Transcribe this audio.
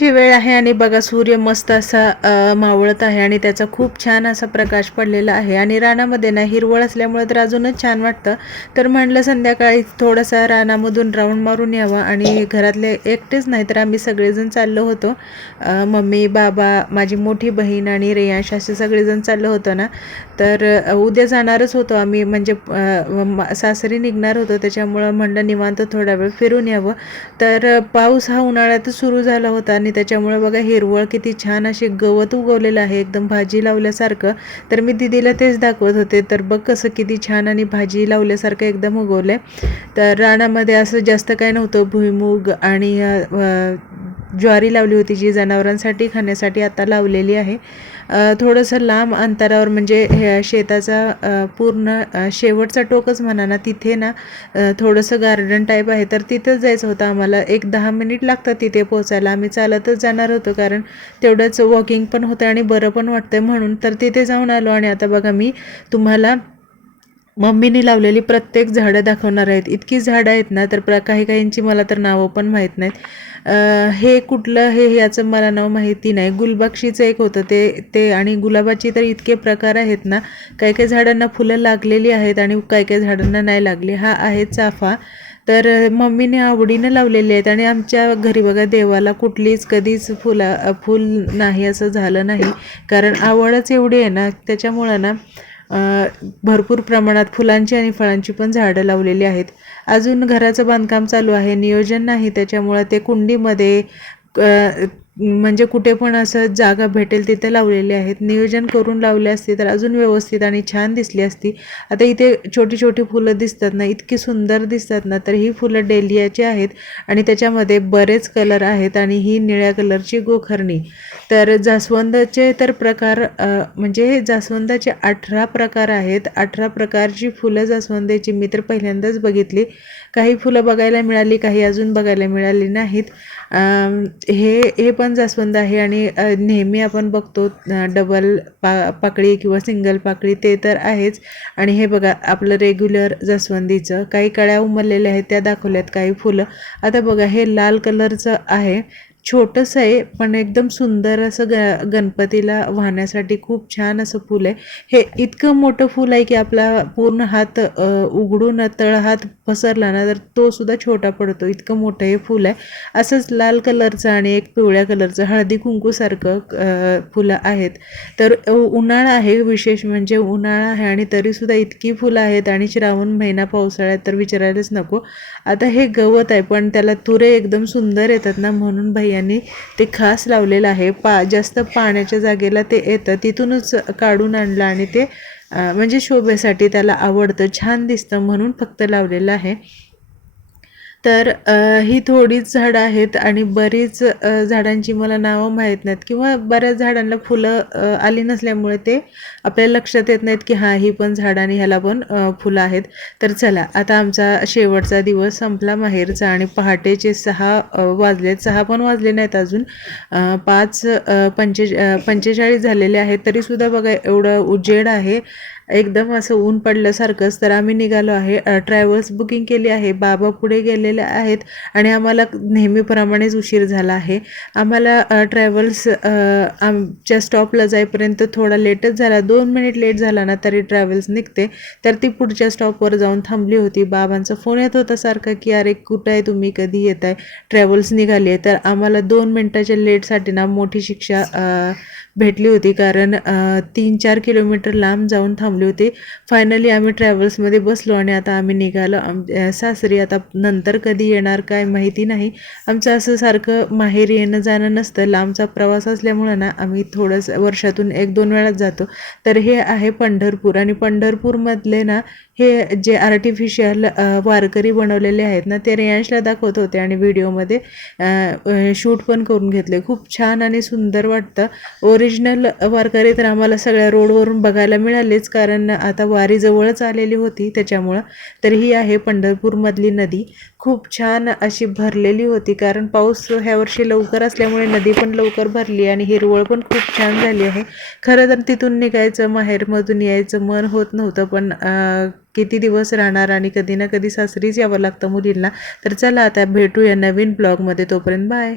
ची वेळ आहे आणि बघा सूर्य मस्त असा मावळत आहे आणि त्याचा खूप छान असा प्रकाश पडलेला आहे. आणि रानामध्ये ना हिरवळ असल्यामुळे तर अजूनच छान वाटतं. तर म्हणलं संध्याकाळी थोडासा रानामधून राऊंड मारून यावा आणि घरातले एकटेच नाही तर आम्ही सगळेजण चाललो होतो. मम्मी बाबा माझी मोठी बहीण आणि रेयांश असे सगळेजण चाललो होतो ना. तर उद्या जाणारच होतो आम्ही. म्हणजे सासरी निघणार होतो. त्याच्यामुळं म्हणलं निवांत थोडा वेळ फिरून यावं. तर पाऊस हा उन्हाळ्यातच सुरू झाला होता आणि आणि त्याच्यामुळे बघा हिरवळ किती छान अशी गवत उगवलेलं आहे. एकदम भाजी लावल्यासारखं. तर मी दिदीला तेच दाखवत होते. तर बघ कसं किती छान आणि भाजी लावल्यासारखं एकदम उगवलं आहे तर रानामध्ये असं जास्त काय नव्हतं. भुईमूग आणि ज्वारी लावली होती जी जनावरांसाठी खाण्यासाठी आता लावलेली आहे. थोडंसं लांब अंतरावर म्हणजे हे शेताचा पूर्ण शेवटचा टोकच म्हणा ना तिथे ना थोडंसं गार्डन टाईप आहे. तर तिथंच जायचं होतं आम्हाला. एक दहा मिनिट लागतात तिथे पोचायला आम्ही चालतच जाणार होतो कारण तेवढंच वॉकिंग पण होतं आणि बरं पण वाटतं म्हणून. तर तिथे जाऊन आलो आणि आता बघा मी तुम्हाला मम्मीने लावलेली प्रत्येक झाडं दाखवणार आहेत. इतकी झाडं आहेत ना तर प्र काही काहींची मला तर नावं पण माहीत नाहीत. हे कुठलं हे याचं मला नाव माहिती नाही. गुलबक्षीचं एक होतं ते ते आणि गुलाबाची तर इतके प्रकार आहेत ना काही काही झाडांना फुलं लागलेली आहेत आणि काही काही झाडांना नाही लागली. हा आहे चाफा. तर मम्मीने आवडीनं लावलेले आहेत आणि आमच्या घरी बघा देवाला कुठलीच कधीच फुला फुल फूल नाही असं झालं नाही. कारण आवडच एवढी आहे ना त्याच्यामुळं ना भरपूर प्रमाणात फुलांची आणि फळांची पण झाडं लावलेली आहेत. अजून घराचं बांधकाम चालू आहे. नियोजन नाही. त्याच्यामुळं ते कुंडीमध्ये म्हणजे कुठे पण असं जागा भेटेल तिथे लावलेले आहेत. नियोजन करून लावले असते तर अजून व्यवस्थित आणि छान दिसली असती. आता इथे छोटी छोटी फुलं दिसतात ना इतकी सुंदर दिसतात ना तर ही फुलं डेलियाची आहेत आणि त्याच्यामध्ये बरेच कलर आहेत आणि ही निळ्या कलरची गोखरणी. तर जास्वंदाचे तर प्रकार म्हणजे जास्वंदाचे अठरा प्रकार आहेत. अठरा प्रकारची फुलं जास्वंदाची. मी तर पहिल्यांदाच बघितली. काही फुलं बघायला मिळाली काही अजून बघायला मिळाली नाहीत. हे हे पण जास्वंद आहे आणि नेहमी आपण बघतो डबल पा पाकळी किंवा सिंगल पाकळी ते तर आहेच. आणि हे बघा आपलं रेग्युलर जास्वंदीचं काही कळ्या उमललेल्या आहेत त्या दाखवल्यात काही फुलं. आता बघा हे लाल कलरचं आहे. छोटंसं आहे पण एकदम सुंदर असं ग गणपतीला वाहण्यासाठी खूप छान असं फूल आहे. हे इतकं मोठं फूल आहे की आपला पूर्ण हात उघडून तळ हात पसरला ना तर तो सुद्धा छोटा पडतो. इतकं मोठं हे फूल आहे. असंच लाल कलरचं आणि एक पिवळ्या कलरचं हळदी कुंकूसारखं फुलं आहेत. तर उन्हाळा आहे विशेष म्हणजे उन्हाळा आहे आणि तरीसुद्धा इतकी फुलं आहेत आणि श्रावण महिना पावसाळ्यात तर विचारायलाच नको. आता हे गवत आहे पण त्याला तुरे एकदम सुंदर येतात ना म्हणून भैया यांनी ते खास लावलेलं आहे. पा जास्त पाण्याच्या जागेला ते येतं. तिथूनच काढून आणलं आणि ते म्हणजे शोभेसाठी त्याला आवडतं छान दिसतं म्हणून फक्त लावलेलं आहे. तर ही थोडीच झाडं आहेत आणि बरीच झाडांची मला नावं माहीत नाहीत किंवा बऱ्याच झाडांना फुलं आली नसल्यामुळे ते आपल्या लक्षात येत नाहीत की हां ही पण झाड आणि ह्याला पण फुलं आहेत. तर चला आता आमचा शेवटचा दिवस संपला माहेरचा आणि पहाटेचे सहा वाजले वाजलेत. सहा पण वाजले नाहीत अजून. पाच पंचे पंचेचाळीस झालेले आहेत. तरीसुद्धा बघा एवढं उजेड आहे. एकदम असं ऊन पडल्यासारखंच. तर आम्ही निघालो आहे ट्रॅव्हल्स बुकिंग केली आहे. बाबा पुढे गेलेले आहेत आणि आम्हाला नेहमीप्रमाणेच उशीर झाला आहे. आम्हाला ट्रॅव्हल्स आमच्या स्टॉपला जाईपर्यंत थोडा लेटच झाला. दोन मिनिट लेट झाला ना तरी ट्रॅव्हल्स निघते. तर ती पुढच्या स्टॉपवर जाऊन थांबली होती. बाबांचा फोन येत होता सारखा की अरे कुठं आहे तुम्ही? कधी येत आहे ट्रॅव्हल्स निघाली आहे. तर आम्हाला दोन मिनटाच्या लेटसाठी ना मोठी शिक्षा भेटली होती. कारण तीन चार किलोमीटर लांब जाऊन थांबली होती. फायनली आम्ही ट्रॅव्हल्समध्ये बसलो आणि आता आम्ही निघालो. आम सासरी आता नंतर कधी येणार काय माहिती नाही. आमचं असं सारखं माहेर येणं जाणं नसतं. लांबचा प्रवास असल्यामुळं ना आम्ही थोडंसं वर्षातून एक दोन वेळाच जातो. तर हे आहे पंढरपूर आणि पंढरपूरमधले ना हे जे आर्टिफिशियल वारकरी बनवलेले आहेत ना ते रेयांशला दाखवत होते आणि व्हिडिओमध्ये शूट पण करून घेतले. खूप छान आणि सुंदर वाटतं. ओरिजिनल वारकरी तर आम्हाला सगळ्या रोडवरून बघायला मिळालेच कारण आता वारी जवळच आलेली होती त्याच्यामुळं. तर ही आहे पंढरपूरमधली नदी. खूप छान अशी भरलेली होती कारण पाऊस ह्या वर्षी लवकर असल्यामुळे नदी पण लवकर भरली आणि हिरवळ पण खूप छान झाली आहे. खरं तर तिथून निघायचं माहेरमधून यायचं मन होत नव्हतं पण किती दिवस राहणार आणि कधी ना कधी सासरीच यावं लागतं मुलींना. तर चला आता भेटूया नवीन ब्लॉगमध्ये तोपर्यंत बाय.